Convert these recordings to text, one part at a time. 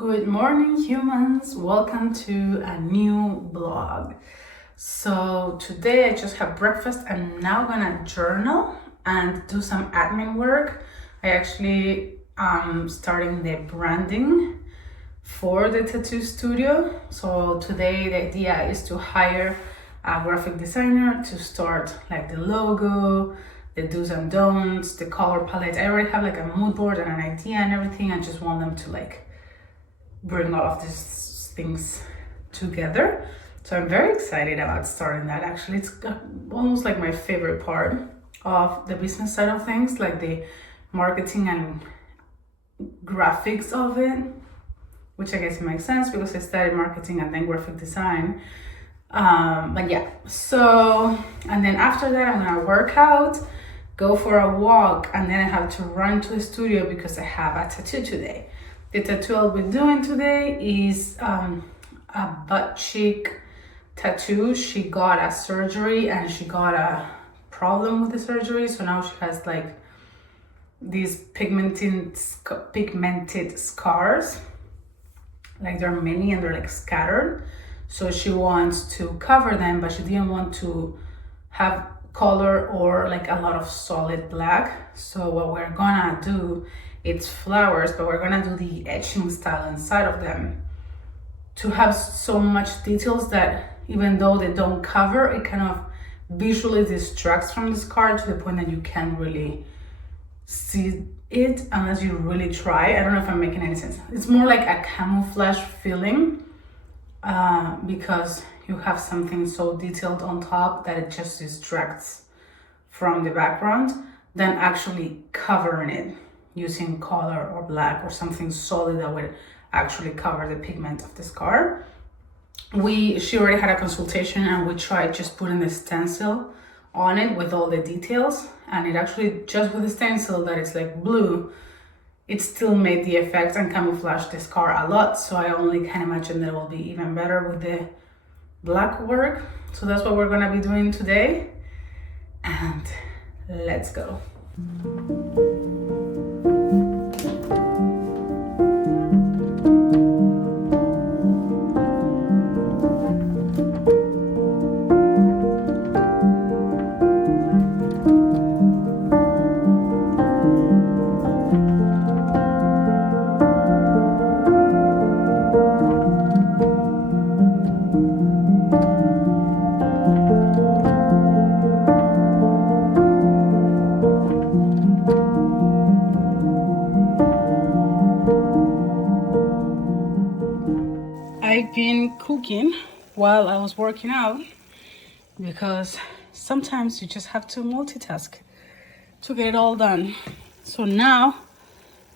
Good morning, humans. Welcome to a new blog. So today I just had breakfast. I'm now gonna journal and do some admin work. I actually am starting the branding for the tattoo studio. So today the idea is to hire a graphic designer to start like the logo, the do's and don'ts, the color palette. I already have like a mood board and an idea and everything. I just want them to like bring all of these things together. So I'm very excited about starting that. Actually, it's almost like my favorite part of the business side of things, like the marketing and graphics of it, which I guess it makes sense because I studied marketing and then graphic design. But yeah, so, and then after that, I'm gonna work out, go for a walk, and then I have to run to the studio because I have a tattoo today. The tattoo I'll be doing today is a butt cheek tattoo. She got a surgery and she got a problem with the surgery. So now she has like these pigmented scars. Like there are many and they're like scattered. So she wants to cover them, but she didn't want to have color or like a lot of solid black. So what we're gonna do, it's flowers, but we're gonna do the etching style inside of them to have so much details that even though they don't cover, it kind of visually distracts from the scar to the point that you can't really see it unless you really try. I don't know if I'm making any sense. It's more like a camouflage feeling because you have something so detailed on top that it just distracts from the background than actually covering it using color or black or something solid that would actually cover the pigment of the scar. She already had a consultation and we tried just putting the stencil on it with all the details, and it actually, just with the stencil that is like blue, it still made the effect and camouflaged the scar a lot. So I only can imagine that it will be even better with the black work. So that's what we're gonna be doing today, and let's go. I've been cooking while I was working out because sometimes you just have to multitask to get it all done. So now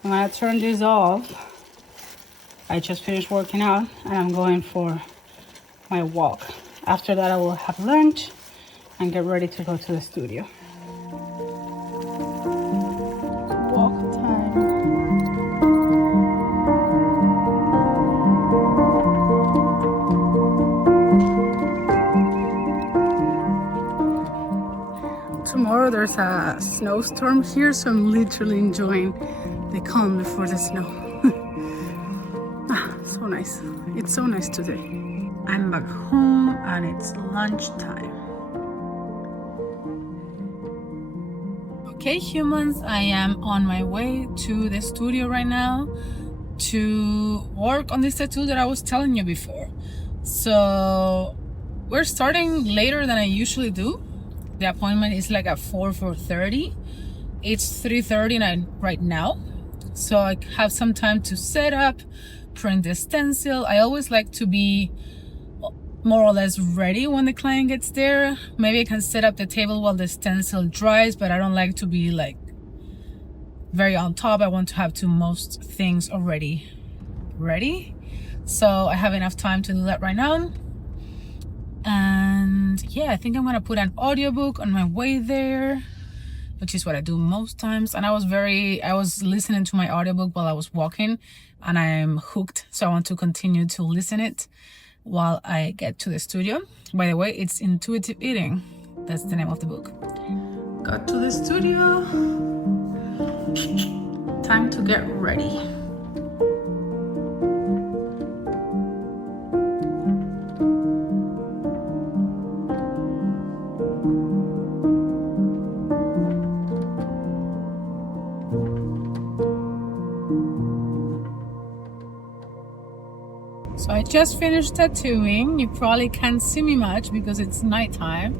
I'm gonna turn this off. I just finished working out and I'm going for my walk. After that I will have lunch and get ready to go to the studio. Walk time. Tomorrow there's a snowstorm here, so I'm literally enjoying the calm before the snow. So nice. It's so nice today. I'm back home and it's lunchtime. Okay, humans, I am on my way to the studio right now to work on this tattoo that I was telling you before. So we're starting later than I usually do. The appointment is like at 4:30. It's 3:30 right now. So I have some time to set up, print the stencil. I always like to be more or less ready when the client gets there. Maybe I can set up the table while the stencil dries, but I don't like to be like very on top. I want to have most things already ready. So I have enough time to do that right now. And yeah, I think I'm gonna put an audiobook on my way there, which is what I do most times. And I was listening to my audiobook while I was walking and I'm hooked. So I want to continue to listen it while I get to the studio. By the way, it's Intuitive Eating. That's the name of the book. Got to the studio. Time to get ready. So I just finished tattooing. You probably can't see me much because it's nighttime.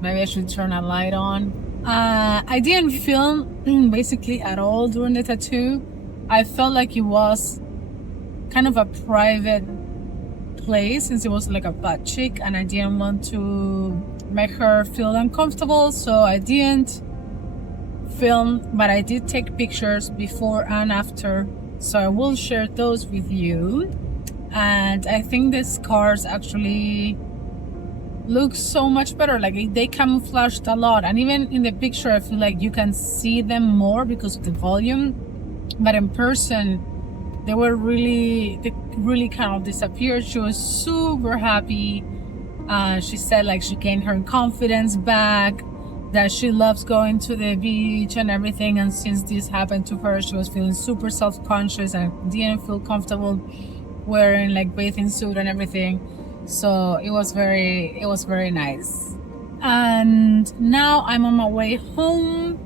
Maybe I should turn a light on. I didn't film basically at all during the tattoo. I felt like it was kind of a private place since it was like a butt cheek, and I didn't want to make her feel uncomfortable, so I didn't film, but I did take pictures before and after, so I will share those with you. And I think the scars actually look so much better, like they camouflaged a lot, and even in the picture I feel like you can see them more because of the volume, but in person they really kind of disappeared. She was super happy. She said like she gained her confidence back, that she loves going to the beach and everything, and since this happened to her she was feeling super self-conscious and didn't feel comfortable wearing like bathing suit and everything. So it was very nice. And now I'm on my way home.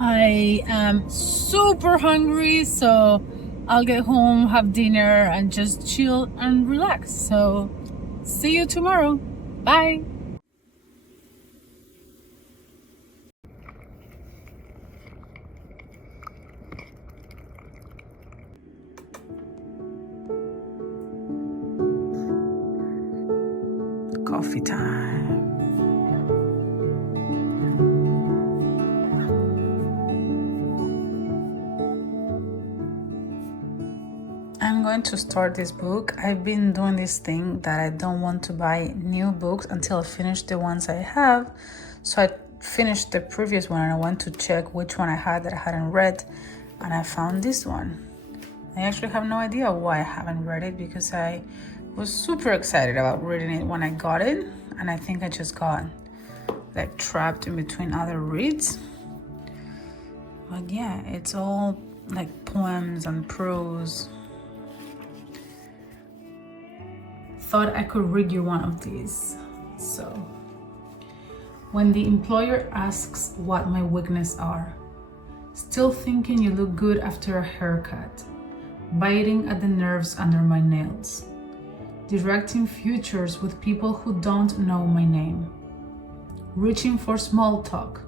I am super hungry, so I'll get home, have dinner, and just chill and relax. So see you tomorrow. Bye. Coffee time. I'm going to start this book. I've been doing this thing that I don't want to buy new books until I finish the ones I have. So I finished the previous one and I went to check which one I had that I hadn't read, and I found this one. I actually have no idea why I haven't read it, because I was super excited about reading it when I got it, and I think I just got like trapped in between other reads. But yeah, it's all like poems and prose. Thought I could read you one of these. So, when the employer asks what my weaknesses are, still thinking you look good after a haircut, biting at the nerves under my nails, directing futures with people who don't know my name, reaching for small talk,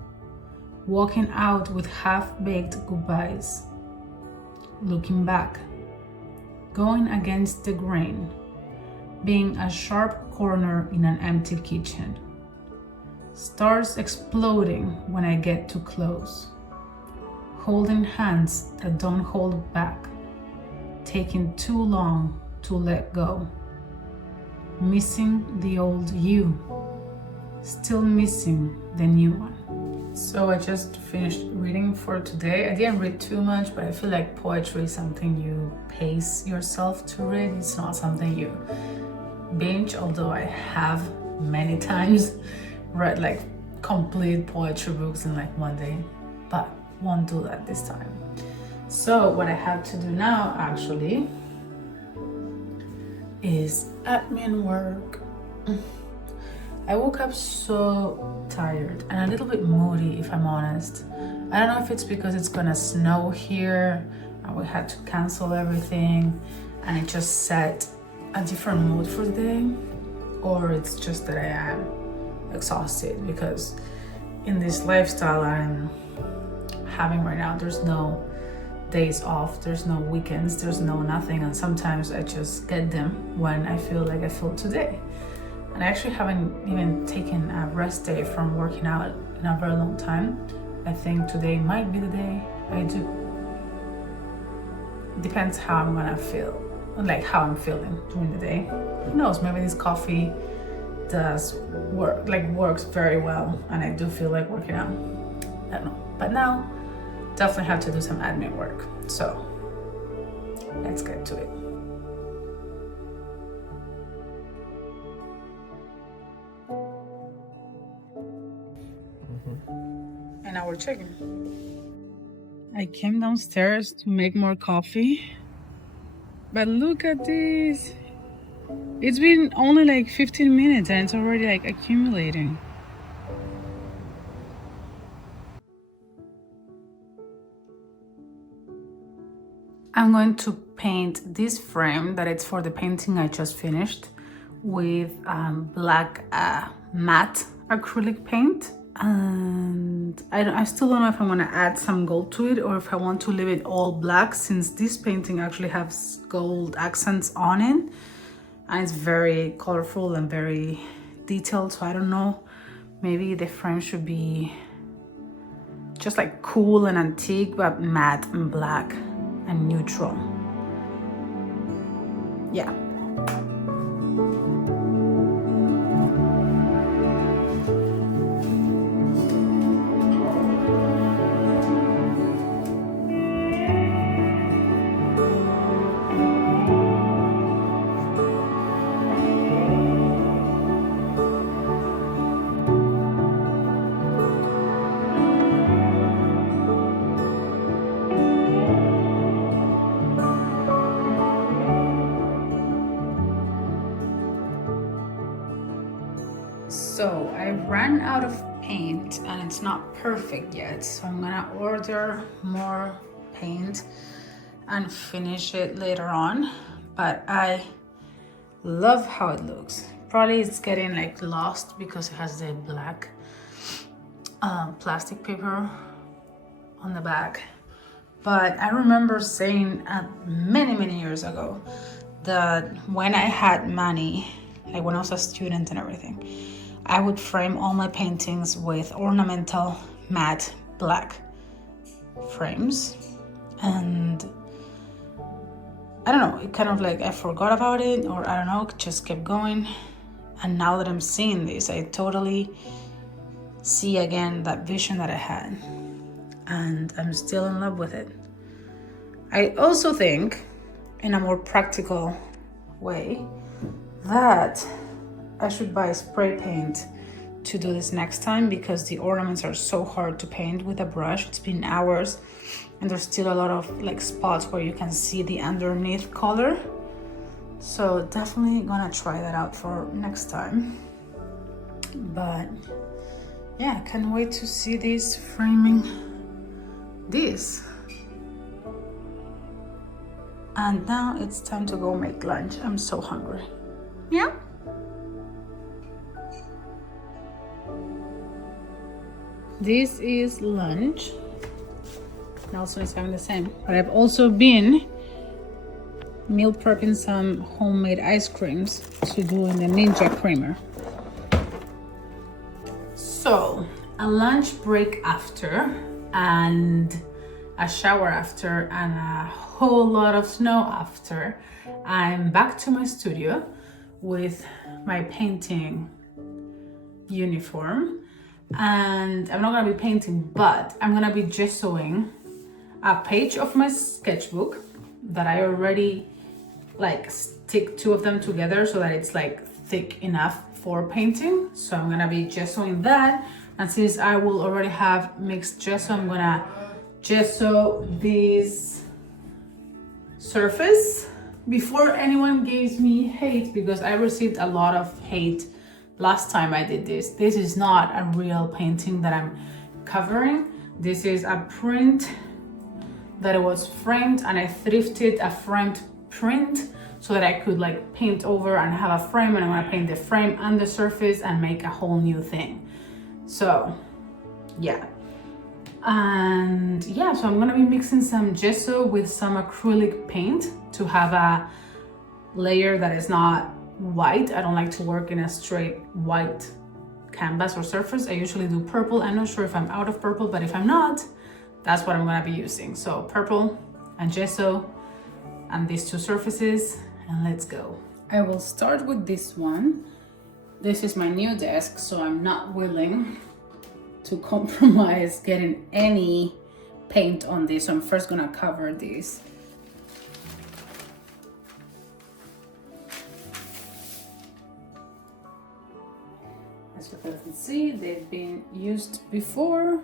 walking out with half-baked goodbyes, looking back, going against the grain, being a sharp corner in an empty kitchen, stars exploding when I get too close, holding hands that don't hold back, taking too long to let go, missing the old you, still missing the new one. So I just finished reading for today. I didn't read too much, but I feel like poetry is something you pace yourself to read. It's not something you binge, although I have many times read like complete poetry books in like one day, but won't do that this time. So what I have to do now actually is admin work. I woke up so tired and a little bit moody, if I'm honest. I don't know if it's because it's gonna snow here and we had to cancel everything and it just set a different mood for the day, or it's just that I am exhausted, because in this lifestyle I'm having right now, there's no days off, there's no weekends, there's no nothing, and sometimes I just get them when I feel like I feel today. And I actually haven't even taken a rest day from working out in a very long time. I think today might be the day I do. Depends how I'm gonna feel, like how I'm feeling during the day. Who knows, maybe this coffee does work, like works very well, and I do feel like working out. I don't know. But now, definitely have to do some admin work. So, let's get to it. And now we're checking. I came downstairs to make more coffee, but look at this. It's been only like 15 minutes and it's already like accumulating. I'm going to paint this frame that it's for the painting I just finished with black matte acrylic paint. And I still don't know if I'm gonna add some gold to it or if I want to leave it all black, since this painting actually has gold accents on it and it's very colorful and very detailed. So I don't know, maybe the frame should be just like cool and antique, but matte and black and neutral. Yeah. So I ran out of paint and it's not perfect yet, so I'm gonna order more paint and finish it later on. But I love how it looks. Probably it's getting like lost because it has the black plastic paper on the back. But I remember saying many years ago that when I had money, like when I was a student and everything, I would frame all my paintings with ornamental matte black frames. And I don't know, it kind of like I forgot about it, or I don't know, just kept going. And now that I'm seeing this, I totally see again that vision that I had, and I'm still in love with it. I also think, in a more practical way, that I should buy spray paint to do this next time, because the ornaments are so hard to paint with a brush. It's been hours and there's still a lot of like spots where you can see the underneath color. So definitely gonna try that out for next time. But yeah, I can't wait to see this framing this. And now it's time to go make lunch. I'm so hungry. Yeah. This is lunch. Nelson is having the same. But I've also been meal prepping some homemade ice creams to do in the Ninja creamer. So, a lunch break after, and a shower after, and a whole lot of snow after, I'm back to my studio with my painting uniform. And I'm not gonna be painting, but I'm gonna be gessoing a page of my sketchbook that I already like stick two of them together so that it's like thick enough for painting. So I'm gonna be gessoing that, and since I will already have mixed gesso, I'm gonna gesso this surface before anyone gives me hate, because I received a lot of hate last time I did this. This is not a real painting that I'm covering. This is a print that it was framed, and I thrifted a framed print so that I could like paint over and have a frame, and I'm gonna paint the frame and the surface and make a whole new thing. So yeah. And yeah, so I'm gonna be mixing some gesso with some acrylic paint to have a layer that is not white. I don't like to work in a straight white canvas or surface. I usually do purple. I'm not sure if I'm out of purple, but if I'm not, that's what I'm gonna be using. So purple and gesso and these two surfaces, and let's go. I will start with this one. This is my new desk, so I'm not willing to compromise getting any paint on this. So I'm first gonna cover this. As you can see, they've been used before.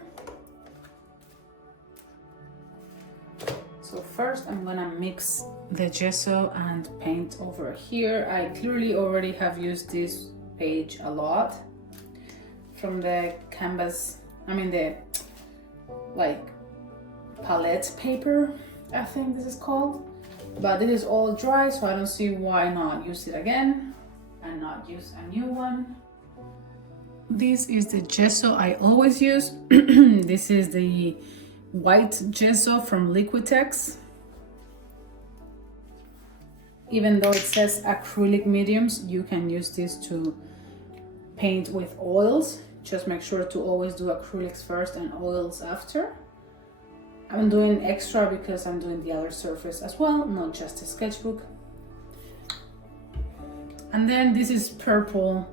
So first I'm gonna mix the gesso and paint over here. I clearly already have used this page a lot from the canvas, the like palette paper, I think this is called. But this is all dry, so I don't see why not use it again and not use a new one. This is the gesso I always use. This is the white gesso from Liquitex. Even though it says acrylic mediums, you can use this to paint with oils. Just make sure to always do acrylics first and oils after. I'm doing extra because I'm doing the other surface as well, not just a sketchbook. And then this is purple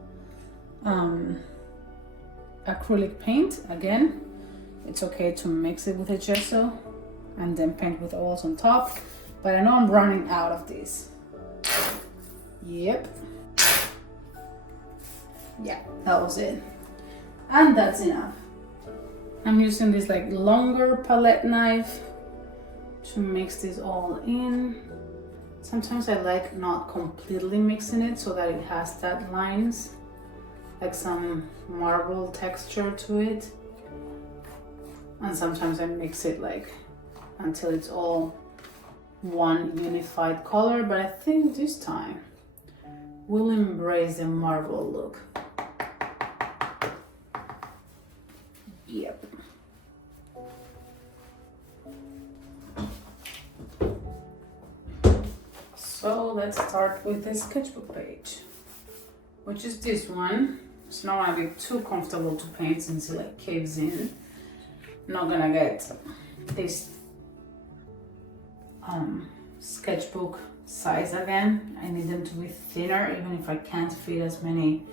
acrylic paint. Again, it's okay to mix it with a gesso and then paint with oils on top, but I know I'm running out of these. Yep. Yeah, that was it. And that's enough. I'm using this like longer palette knife to mix this all in. Sometimes I like not completely mixing it so that it has that lines, like some marble texture to it. And sometimes I mix it like until it's all one unified color, but I think this time we'll embrace the marble look. Yep. So let's start with the sketchbook page, which is this one. It's not gonna be too comfortable to paint since it like caves in. I'm not gonna get this sketchbook size again. I need them to be thinner, even if I can't fit as many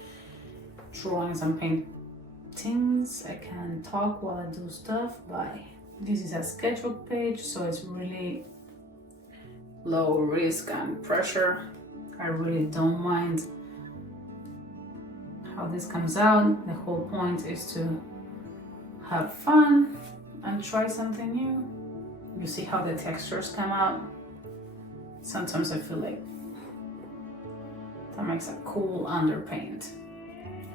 drawings and paintings. I can talk while I do stuff. But this is a sketchbook page, so it's really low risk and pressure. I really don't mind how this comes out. The whole point is to have fun and try something new. You see how the textures come out? Sometimes I feel like that makes a cool underpaint.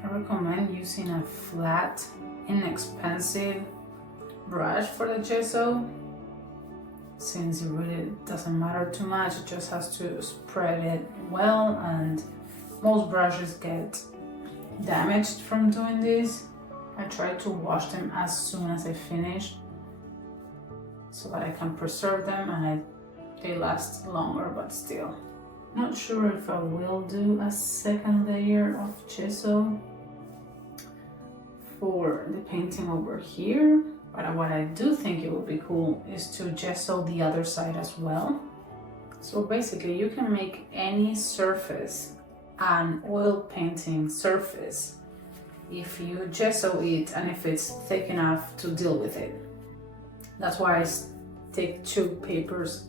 I recommend using a flat, inexpensive brush for the gesso, since it really doesn't matter too much. It just has to spread it well, and most brushes get damaged from doing this. I try to wash them as soon as I finish so that I can preserve them and they last longer, but still. Not sure if I will do a second layer of gesso for the painting over here, but what I do think it would be cool is to gesso the other side as well. So basically you can make any surface an oil painting surface if you gesso it and if it's thick enough to deal with it. That's why I stick two pages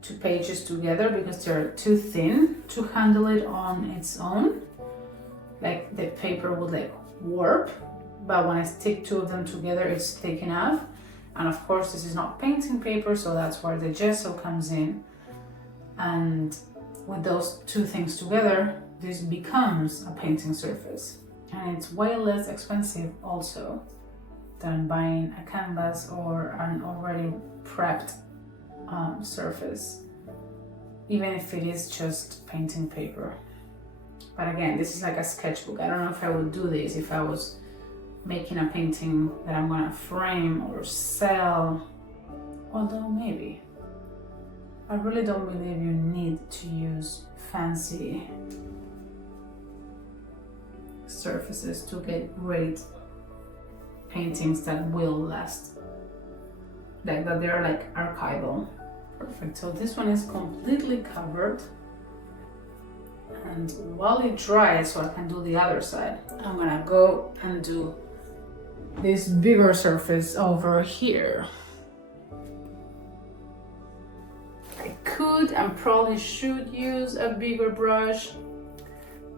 together, because they're too thin to handle it on its own. Like the paper would like warp, but when I stick two of them together, it's thick enough. And of course, this is not painting paper, so that's where the gesso comes in. And with those two things together, this becomes a painting surface. And it's way less expensive also than buying a canvas or an already prepped surface, even if it is just painting paper. But again, this is like a sketchbook. I don't know if I would do this if I was making a painting that I'm gonna frame or sell, although maybe. I really don't believe you need to use fancy surfaces to get great paintings that will last, like that they're like archival. Perfect. So this one is completely covered, and while it dries so I can do the other side, I'm gonna go and do this bigger surface over here. I could and probably should use a bigger brush,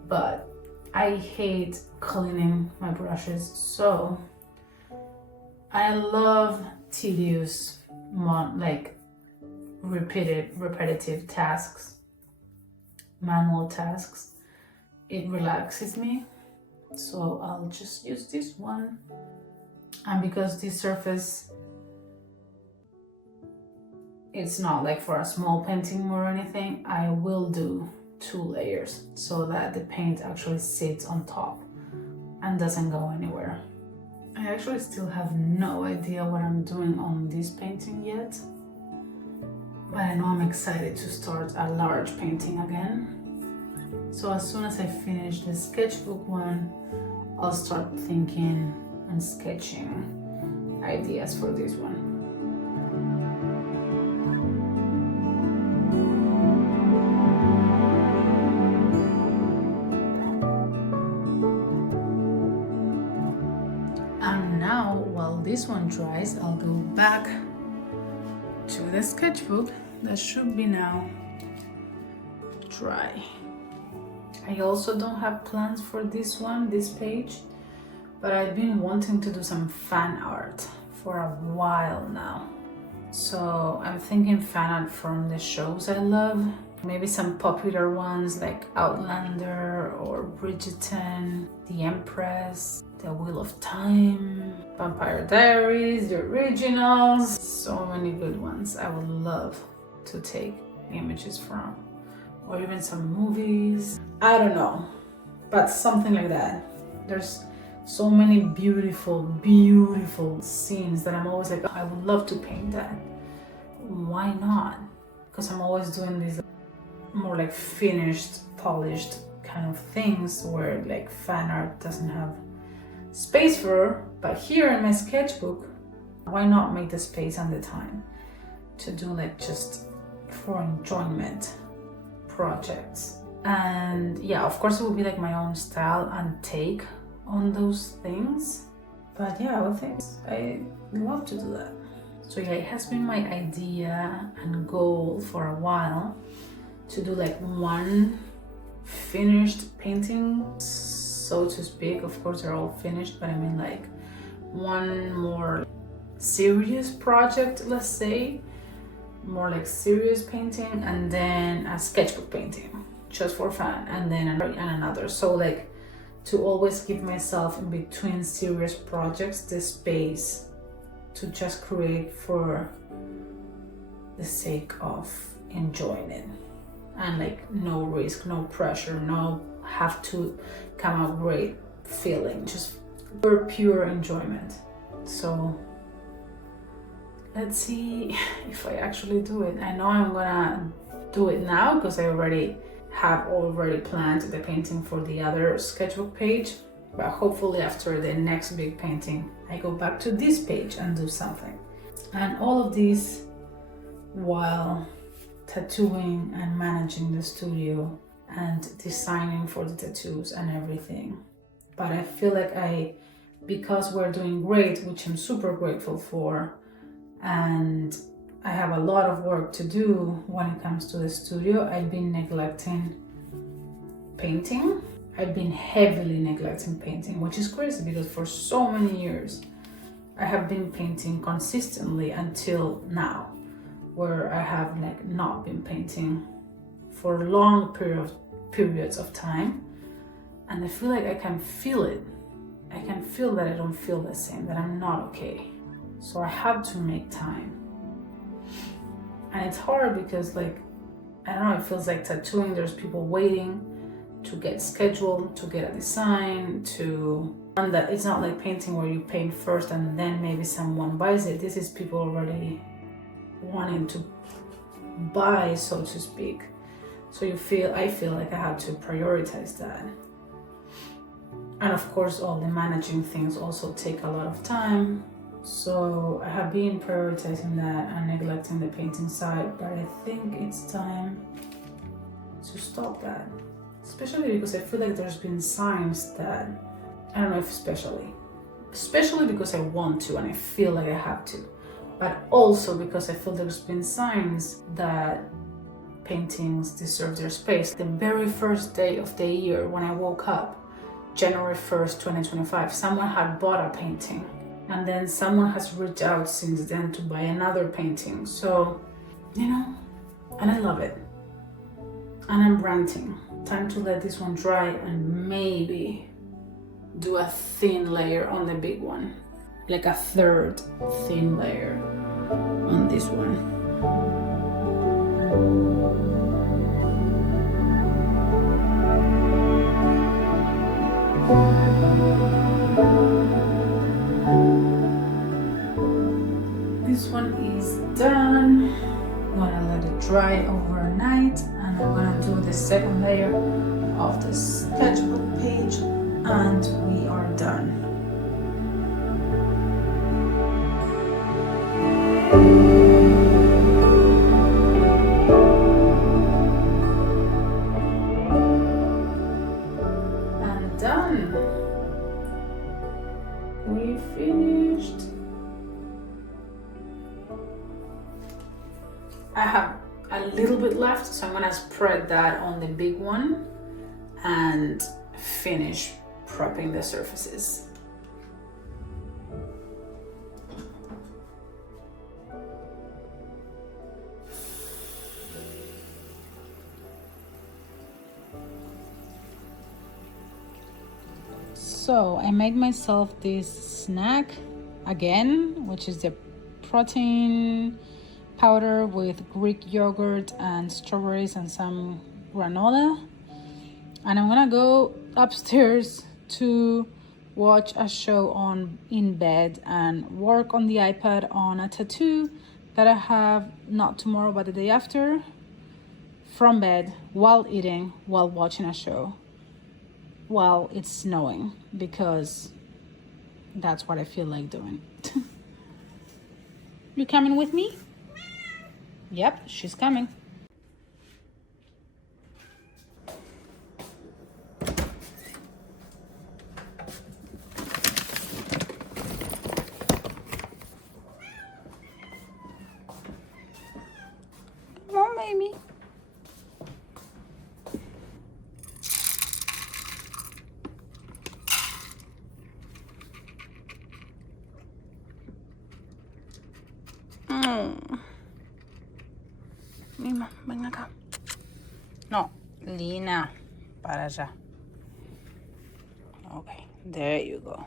but I hate cleaning my brushes, so I love tedious, like repetitive tasks, manual tasks. It relaxes me, so I'll just use this one. And because this surface it's not like for a small painting or anything, I will do 2 layers so that the paint actually sits on top and doesn't go anywhere. I actually still have no idea what I'm doing on this painting yet, but I know I'm excited to start a large painting again. So as soon as I finish the sketchbook one, I'll start thinking and sketching ideas for this one. And now, while this one dries, I'll go back to the sketchbook that should be now dry. I also don't have plans for this page, but I've been wanting to do some fan art for a while now. So I'm thinking fan art from the shows I love, maybe some popular ones like Outlander or Bridgerton, The Empress, The Wheel of Time, Vampire Diaries, the originals, so many good ones I would love to take images from. Or even some movies, I don't know, but something like that. There's so many beautiful scenes that I'm always like, oh, I would love to paint that. Why not? Because I'm always doing these more like finished, polished kind of things where like fan art doesn't have space for, but here in my sketchbook, why not make the space and the time to do like just for enjoyment projects. And yeah, of course it will be like my own style and take on those things, but yeah, I love to do that. So yeah, it has been my idea and goal for a while to do like one finished painting, so to speak. Of course they're all finished, but I mean like one more serious project, let's say, more like serious painting, and then a sketchbook painting just for fun, and then another. So like to always give myself in between serious projects the space to just create for the sake of enjoying it, and like no risk, no pressure, no have to come out great feeling, just pure enjoyment. So let's see if I actually do it. I know I'm gonna do it now because I already planned the painting for the other sketchbook page, but hopefully after the next big painting I go back to this page and do something. And all of this while tattooing and managing the studio and designing for the tattoos and everything. But I feel like because we're doing great, which I'm super grateful for, and I have a lot of work to do when it comes to the studio, I've been neglecting painting. I've been heavily neglecting painting, which is crazy because for so many years I have been painting consistently until now, where I have like not been painting for long periods of time, and I feel like I can feel it. I can feel that I don't feel the same, that I'm not okay. So I have to make time. And it's hard because like, I don't know, it feels like tattooing, there's people waiting to get scheduled, to get a design, and that it's not like painting where you paint first and then maybe someone buys it. This is people already wanting to buy, so to speak. So I feel like I have to prioritize that. And of course, all the managing things also take a lot of time. So I have been prioritizing that and neglecting the painting side, but I think it's time to stop that. Especially because I feel like there's been signs that, I don't know if especially because I want to and I feel like I have to, but also because I feel there's been signs that paintings deserve their space. The very first day of the year when I woke up, January 1st, 2025, someone had bought a painting, and then someone has reached out since then to buy another painting. So, you know, and I love it. And I'm ranting. Time to let this one dry and maybe do a thin layer on the big one, like a third thin layer on this one. This one is done. I'm gonna let it dry overnight, and I'm gonna do the second layer of the sketchbook page, and we are done. And done. We finished. I have a little bit left, so I'm gonna spread that on the big one and finish prepping the surfaces. So I made myself this snack again, which is the protein powder with Greek yogurt and strawberries and some granola. And I'm gonna go upstairs to watch a show in bed and work on the iPad on a tattoo that I have not tomorrow but the day after, from bed, while eating, while watching a show, while it's snowing, because that's what I feel like doing. You coming with me? Yep, she's coming. Come on, baby. Mima, ven acá. No, Lina, para allá. Okay, there you go.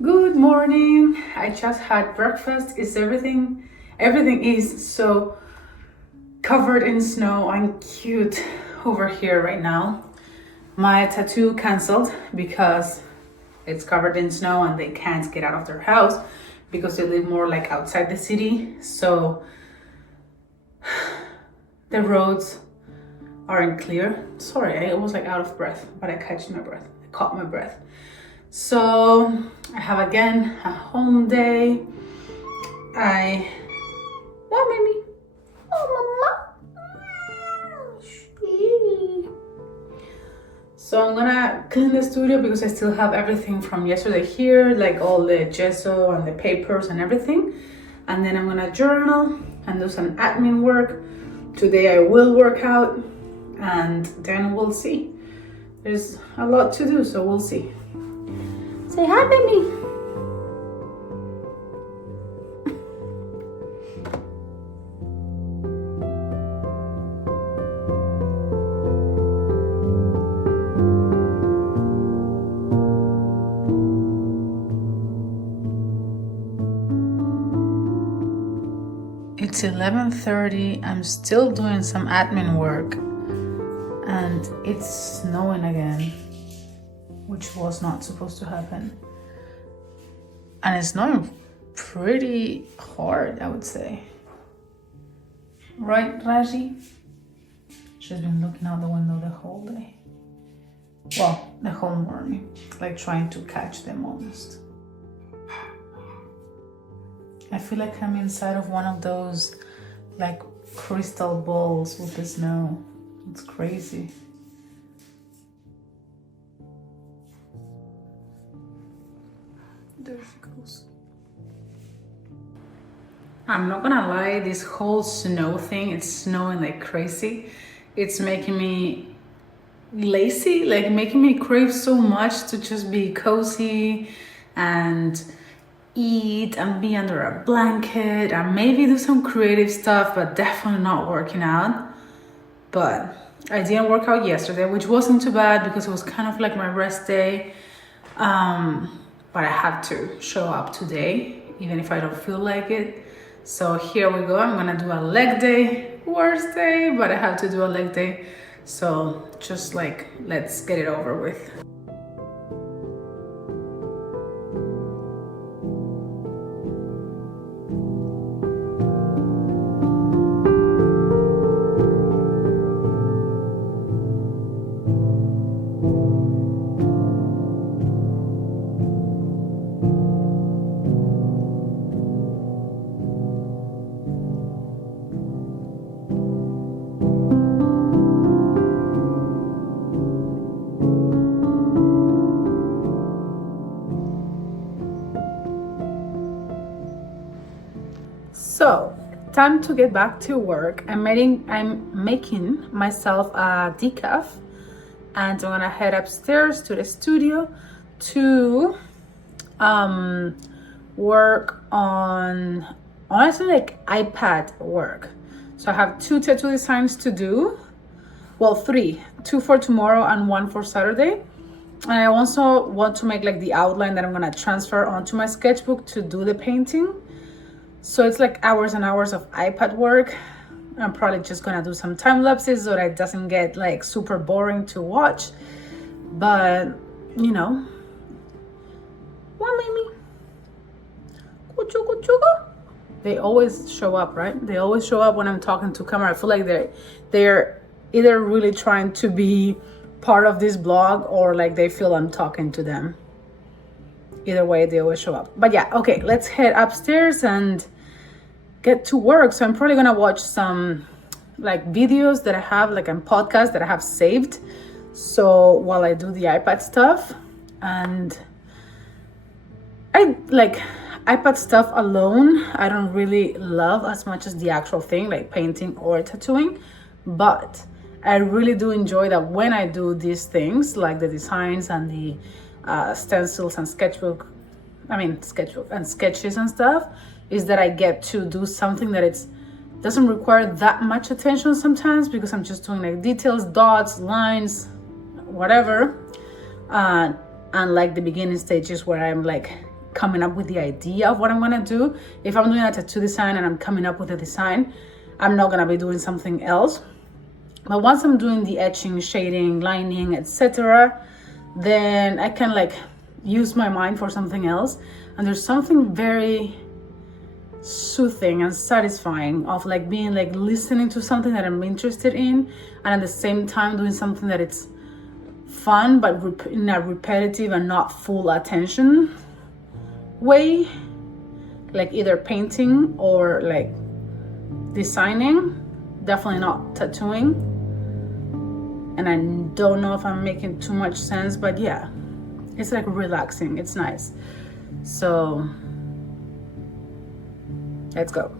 Good morning. I just had breakfast. Everything is so covered in snow and cute over here right now. My tattoo canceled because it's covered in snow and they can't get out of their house because they live more like outside the city. So the roads aren't clear. Sorry, I was like out of breath, but I caught my breath. So I have again a home day. Oh, baby. Oh, mama. So I'm gonna clean the studio because I still have everything from yesterday here, like all the gesso and the papers and everything. And then I'm gonna journal and do some admin work. Today I will work out and then we'll see. There's a lot to do, so we'll see. Say hi, baby. It's 11:30. I'm still doing some admin work and it's snowing again, which was not supposed to happen. And it's snowing pretty hard, I would say. Right, Raji? She's been looking out the window the whole day. Well, the whole morning, like trying to catch them almost. I feel like I'm inside of one of those like crystal balls with the snow. It's crazy. There she goes. I'm not gonna lie, this whole snow thing, it's snowing like crazy. It's making me lazy, like making me crave so much to just be cozy and eat and be under a blanket and maybe do some creative stuff, but definitely not working out. But I didn't work out yesterday, which wasn't too bad because it was kind of like my rest day. But I have to show up today, even if I don't feel like it. So here we go. I'm gonna do a leg day. Worst day, but I have to do a leg day. So just like, let's get it over with. So, time to get back to work. I'm making myself a decaf, and I'm gonna head upstairs to the studio to work on, honestly, like iPad work. So I have 2 tattoo designs to do. Well, 3, 2 for tomorrow and 1 for Saturday. And I also want to make like the outline that I'm gonna transfer onto my sketchbook to do the painting. So it's like hours and hours of iPad work. I'm probably just gonna do some time lapses so that it doesn't get like super boring to watch. But you know, what made me? They always show up, right? They always show up when I'm talking to camera. I feel like they're either really trying to be part of this blog or like they feel I'm talking to them. Either way, they always show up. But yeah, okay, let's head upstairs and get to work. So I'm probably gonna watch some like videos that I have, like on podcasts that I have saved. So while I do the iPad stuff, and I like iPad stuff alone, I don't really love as much as the actual thing, like painting or tattooing. But I really do enjoy that when I do these things, like the designs and the stencils and sketchbook and sketches and stuff, is that I get to do something that doesn't require that much attention sometimes, because I'm just doing like details, dots, lines, whatever, and like the beginning stages where I'm like coming up with the idea of what I'm gonna do. If I'm doing a tattoo design and I'm coming up with a design, I'm not gonna be doing something else. But once I'm doing the etching, shading, lining, etc., then I can like use my mind for something else. And there's something very soothing and satisfying of like being like listening to something that I'm interested in, and at the same time doing something that it's fun but in a repetitive and not full attention way, like either painting or like designing, definitely not tattooing. And I don't know if I'm making too much sense, but yeah, it's like relaxing, it's nice. So let's go.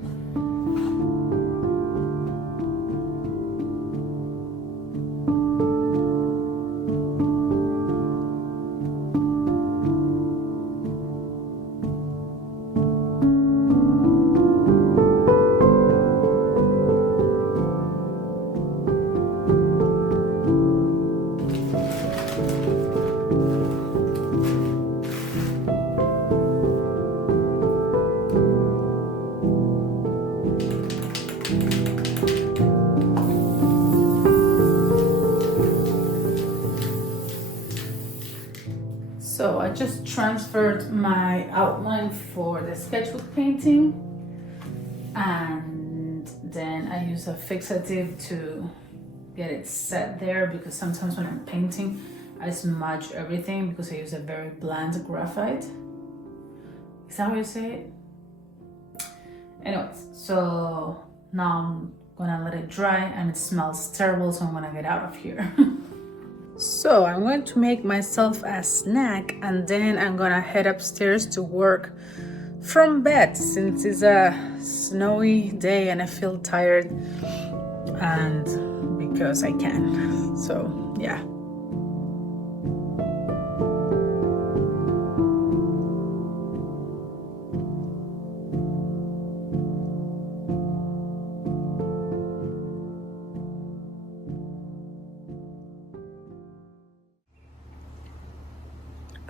So I just transferred my outline for the sketchbook painting, and then I use a fixative to get it set there, because sometimes when I'm painting I smudge everything because I use a very bland graphite. Is that how you say it? Anyways, so now I'm gonna let it dry, and it smells terrible, so I'm gonna get out of here. So I'm going to make myself a snack, and then I'm gonna head upstairs to work from bed, since it's a snowy day and I feel tired, and because I can. So yeah.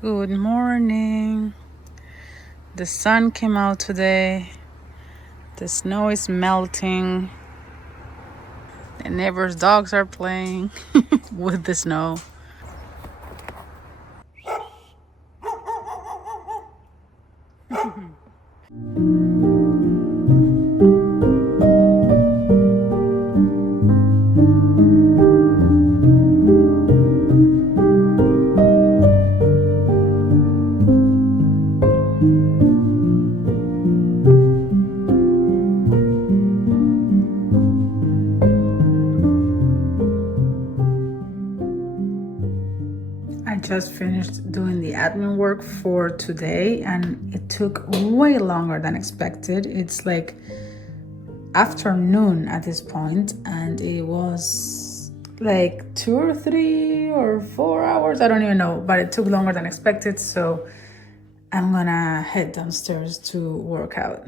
Good morning. The sun came out today. The snow is melting. The neighbors' dogs are playing with the snow. I just finished doing the admin work for today and it took way longer than expected. It's like afternoon at this point and it was like 2 or 3 or 4 hours. I don't even know, but it took longer than expected. So I'm gonna head downstairs to work out.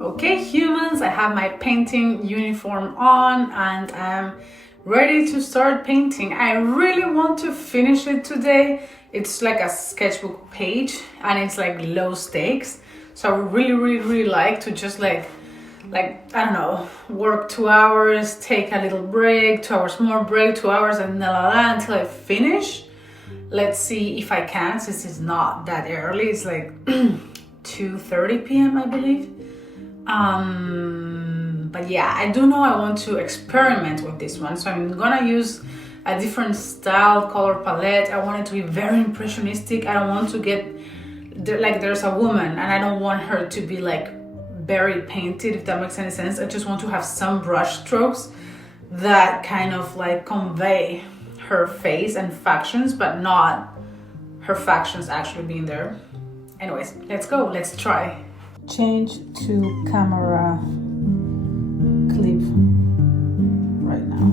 Okay, humans, I have my painting uniform on and I'm ready to start painting. I really want to finish it today. It's like a sketchbook page and it's like low stakes. So I really like to just like I don't know, work 2 hours, take a little break, 2 hours more break, 2 hours and until I finish. Let's see if I can, since it's not that early. It's like 2:30 p.m. I believe. But yeah, I do know I want to experiment with this one, so I'm gonna use a different style, color palette. I want it to be very impressionistic. I don't want to get like there's a woman and I don't want her to be like very painted, if that makes any sense. I just want to have some brush strokes that kind of like convey her face and factions, but not her factions actually being there. Anyways, let's go, let's try. Change to camera clip right now.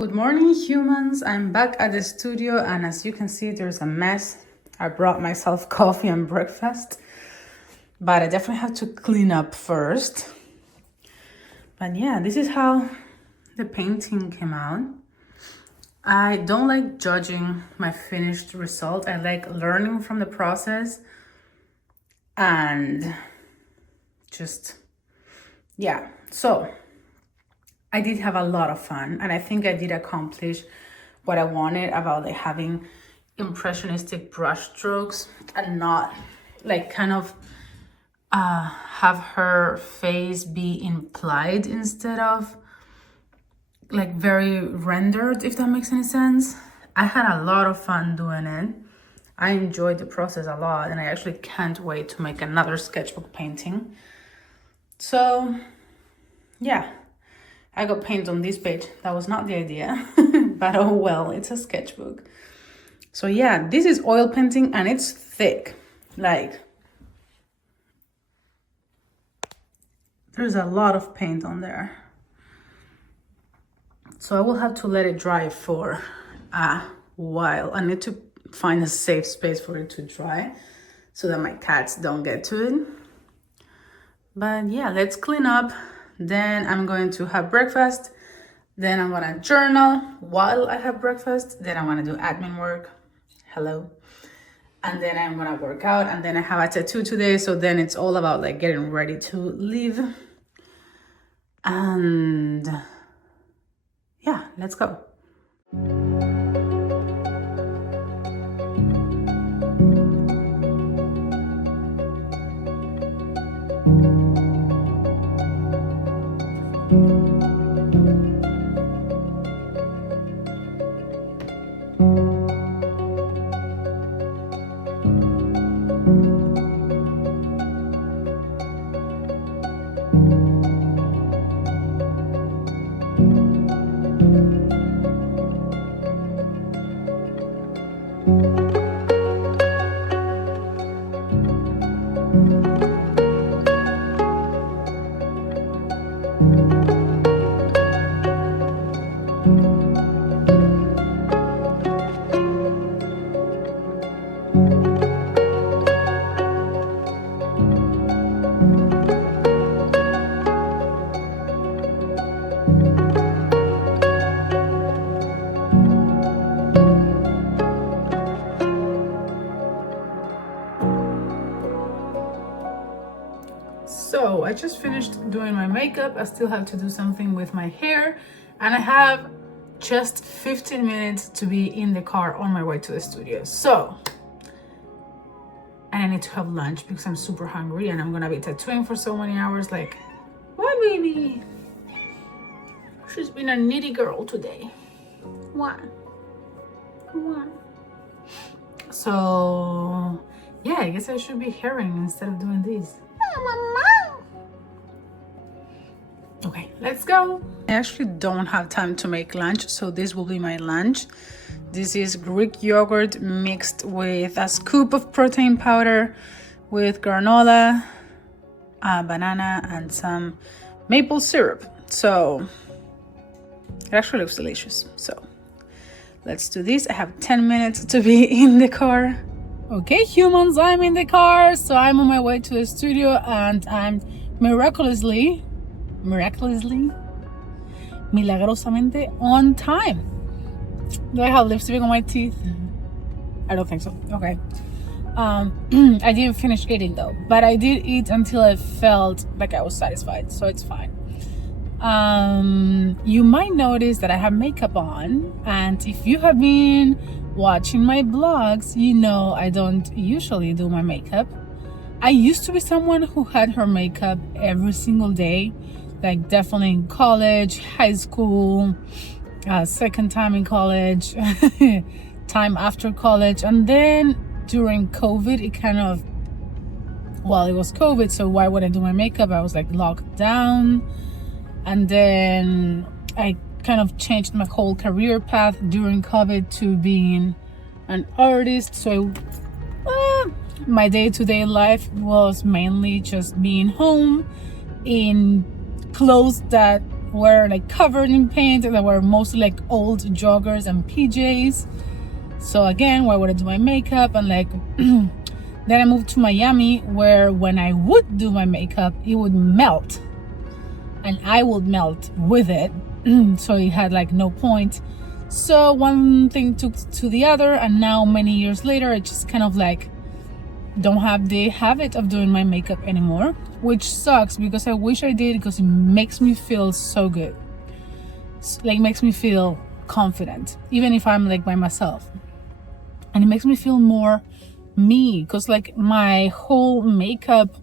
Good morning, humans. I'm back at the studio and as you can see, there's a mess. I brought myself coffee and breakfast, but I definitely have to clean up first. But yeah, this is how the painting came out. I don't like judging my finished result. I like learning from the process and just, yeah. So I did have a lot of fun and I think I did accomplish what I wanted about like having impressionistic brush strokes and not like kind of have her face be implied instead of like very rendered, if that makes any sense. I had a lot of fun doing it. I enjoyed the process a lot, and I actually can't wait to make another sketchbook painting. So yeah, I got paint on this page. That was not the idea, but oh well, it's a sketchbook. So yeah, this is oil painting and it's thick. Like, there's a lot of paint on there. So I will have to let it dry for a while. I need to find a safe space for it to dry so that my cats don't get to it. But yeah, let's clean up. Then I'm going to have breakfast. Then I'm gonna journal while I have breakfast. Then I'm gonna do admin work. Hello. And then I'm gonna work out. And then I have a tattoo today. So then it's all about like getting ready to leave. And yeah, let's go. So I just finished doing my makeup. I still have to do something with my hair, and I have just 15 minutes to be in the car on my way to the studio. So, and I need to have lunch because I'm super hungry and I'm gonna be tattooing for so many hours. Like, what, baby? She's been a needy girl today. What? What? So yeah, I guess I should be herring instead of doing this. Okay, let's go. I actually don't have time to make lunch, so this will be my lunch. This is Greek yogurt mixed with a scoop of protein powder with granola, a banana, and some maple syrup. So it actually looks delicious. So let's do this. I have 10 minutes to be in the car. Okay, humans, I'm in the car. So I'm on my way to the studio, and I'm milagrosamente on time. Do I have lipstick on my teeth? I don't think so. Okay. I didn't finish eating though, but I did eat until I felt like I was satisfied, so it's fine. You might notice that I have makeup on, and if you have been watching my vlogs, you know I don't usually do my makeup. I used to be someone who had her makeup every single day, like definitely in college, high school, second time in college, time after college, and then during COVID, it kind of, well, it was COVID, so why would I do my makeup? I was like locked down, and then I kind of changed my whole career path during COVID to being an artist. So my day-to-day life was mainly just being home in clothes that were like covered in paint, and that were mostly like old joggers and PJs. So again, why would I do my makeup? And like then I moved to Miami, where when I would do my makeup, it would melt and I would melt with it. So it had like no point. So one thing took to the other, and now many years later, I just kind of like don't have the habit of doing my makeup anymore, which sucks because I wish I did, because it makes me feel so good. Like, makes me feel confident, even if I'm like by myself, and it makes me feel more me, because like my whole makeup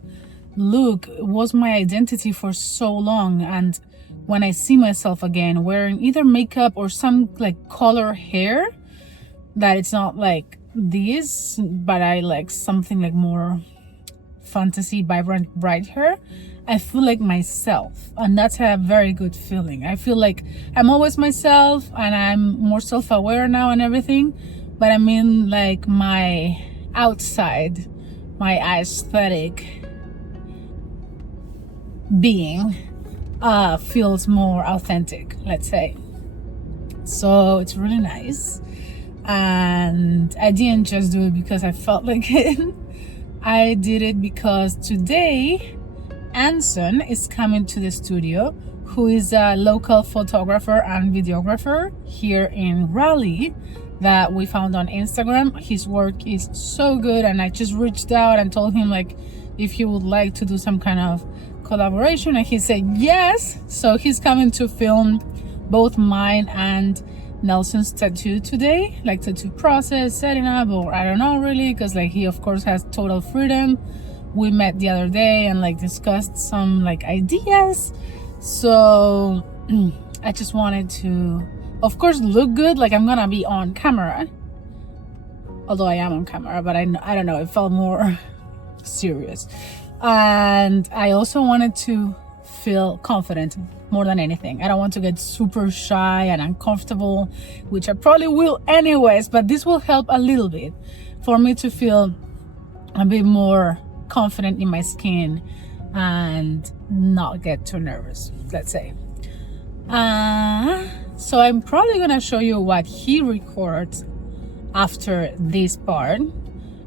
look was my identity for so long, and when I see myself again wearing either makeup or some like color hair, that it's not like this, but I like something like more fantasy, vibrant, bright hair, I feel like myself, and that's a very good feeling. I feel like I'm always myself, and I'm more self-aware now and everything, but I mean like my outside, my aesthetic being feels more authentic, let's say. So it's really nice, and I didn't just do it because I felt like it. I did it because today Anson is coming to the studio, who is a local photographer and videographer here in Raleigh that we found on Instagram. His work is so good, and I just reached out and told him like if he would like to do some kind of collaboration, and he said yes. So he's coming to film both mine and Nelson's tattoo today, like tattoo process, setting up, or I don't know really, because like he of course has total freedom. We met the other day and like discussed some like ideas, so I just wanted to of course look good, like I'm gonna be on camera, although I am on camera, but I don't know, it felt more serious. And I also wanted to feel confident more than anything. I don't want to get super shy and uncomfortable, which I probably will anyways, but this will help a little bit for me to feel a bit more confident in my skin and not get too nervous, let's say. So I'm probably gonna show you what he records after this part.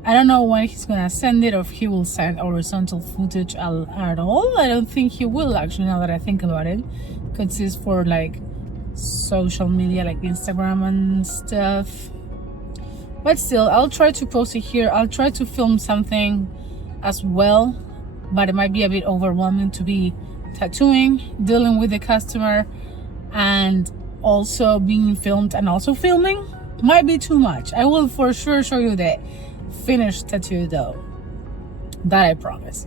I don't know when he's gonna send it, or if he will send horizontal footage at all. I don't think he will, actually, now that I think about it, because it's for like social media like Instagram and stuff. But still, I'll try to post it here. I'll try to film something as well, but it might be a bit overwhelming to be tattooing, dealing with the customer, and also being filmed and also filming. Might be too much. I will for sure show you the finished tattoo though, that I promise.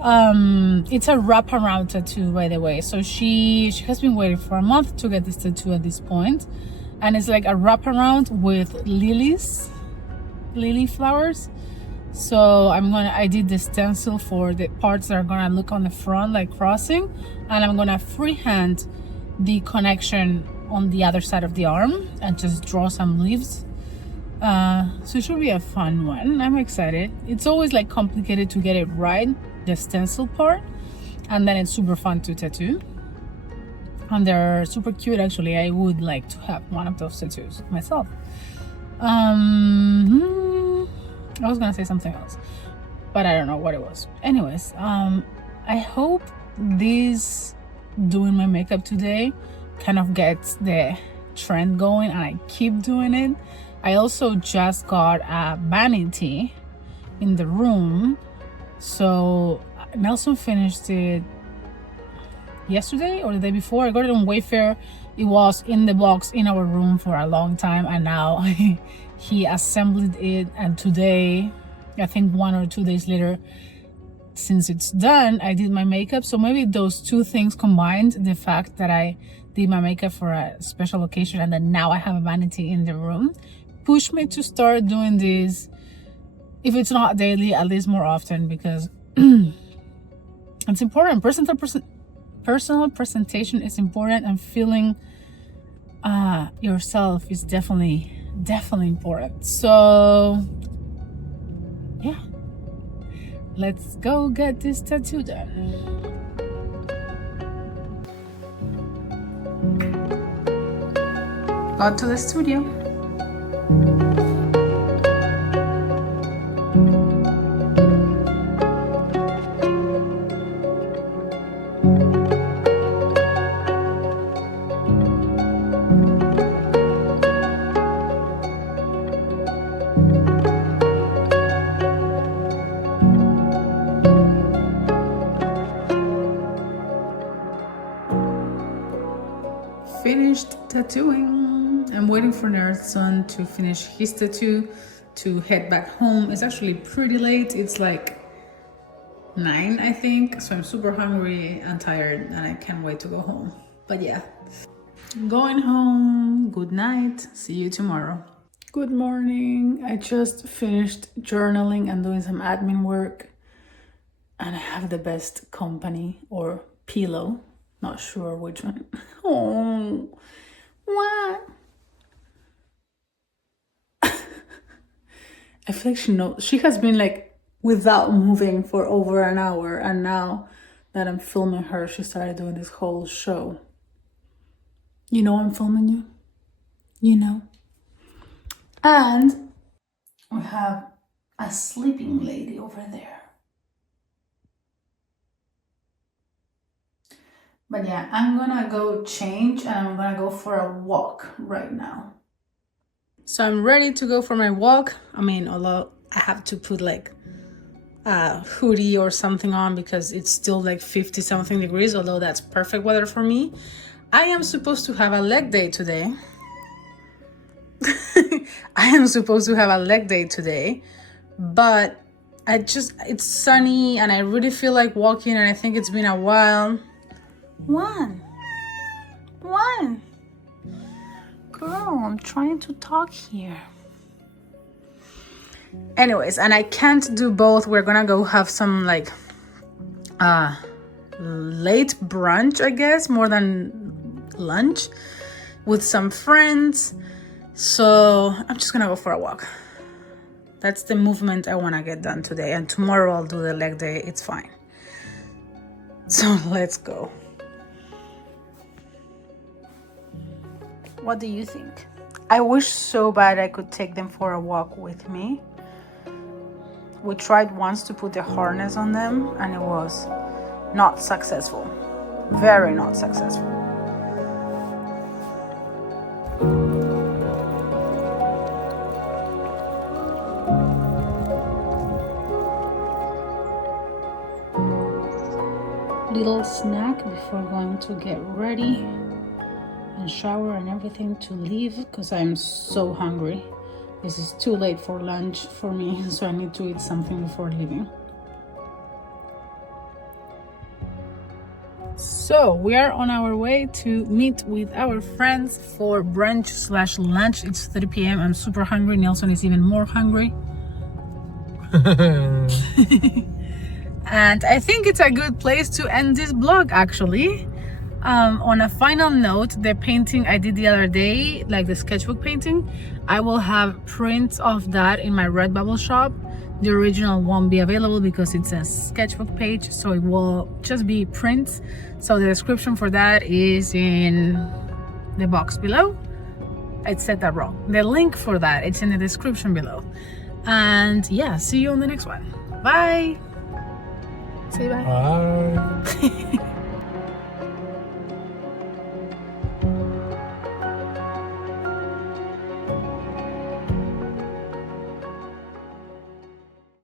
It's a wraparound tattoo, by the way. So she has been waiting for a month to get this tattoo at this point, and it's like a wraparound with lily flowers. So I did the stencil for the parts that are gonna look on the front like crossing, and I'm gonna freehand the connection on the other side of the arm and just draw some leaves. So it should be a fun one. I'm excited. It's always like complicated to get it right, the stencil part, and then it's super fun to tattoo, and they're super cute actually. I would like to have one of those tattoos myself. I was gonna say something else, but I don't know what it was. Anyways, I hope this doing my makeup today kind of gets the trend going, and I keep doing it. I also just got a vanity in the room, so Nelson finished it yesterday or the day before. I got it on Wayfair. It was in the box in our room for a long time, and now he assembled it, and today, I think 1 or 2 days later, since it's done, I did my makeup. So maybe those two things combined, the fact that I did my makeup for a special occasion and then now I have a vanity in the room, pushed me to start doing this, if it's not daily, at least more often, because it's important. Personal presentation is important, and feeling yourself is definitely important. So yeah, let's go get this tattoo done. Got to the studio. Finished tattooing. I'm waiting for Nelson to finish his tattoo. to head back home. It's actually pretty late. It's like 9, I think. So I'm super hungry and tired and I can't wait to go home. But yeah, going home. Good night. See you tomorrow. Good morning. I just finished journaling and doing some admin work. And I have the best company or pillow. Not sure which one. Oh, what? I feel like she knows. She has been like without moving for over an hour. And now that I'm filming her, she started doing this whole show. You know I'm filming you. You know. And we have a sleeping lady over there. But yeah, I'm gonna go change and I'm gonna go for a walk right now. So I'm ready to go for my walk. I mean, although I have to put like a hoodie or something on because it's still like 50 something degrees, although that's perfect weather for me. I am supposed to have a leg day today. I am supposed to have a leg day today, but it's sunny and I really feel like walking and I think it's been a while. One. Girl, I'm trying to talk here. Anyways, and I can't do both. We're gonna go have some like late brunch, I guess, more than lunch with some friends. So I'm just gonna go for a walk. That's the movement I want to get done today, and tomorrow I'll do the leg day. It's fine. So let's go. What do you think? I wish so bad I could take them for a walk with me. We tried once to put the harness on them and it was not successful. Very not successful. Little snack before going to get ready and shower and everything to leave because I'm so hungry. This is too late for lunch for me, so I need to eat something before leaving. So we are on our way to meet with our friends for brunch/lunch. It's 3 p.m. I'm super hungry. Nelson is even more hungry. And I think it's a good place to end this vlog actually. On a final note, the painting I did the other day, like the sketchbook painting, I will have prints of that in my Redbubble shop. The original won't be available because it's a sketchbook page, so it will just be prints. So the description for that is in the box below. I said that wrong. The link for that, it's in the description below. And yeah, see you on the next one. Bye. Say bye. Bye.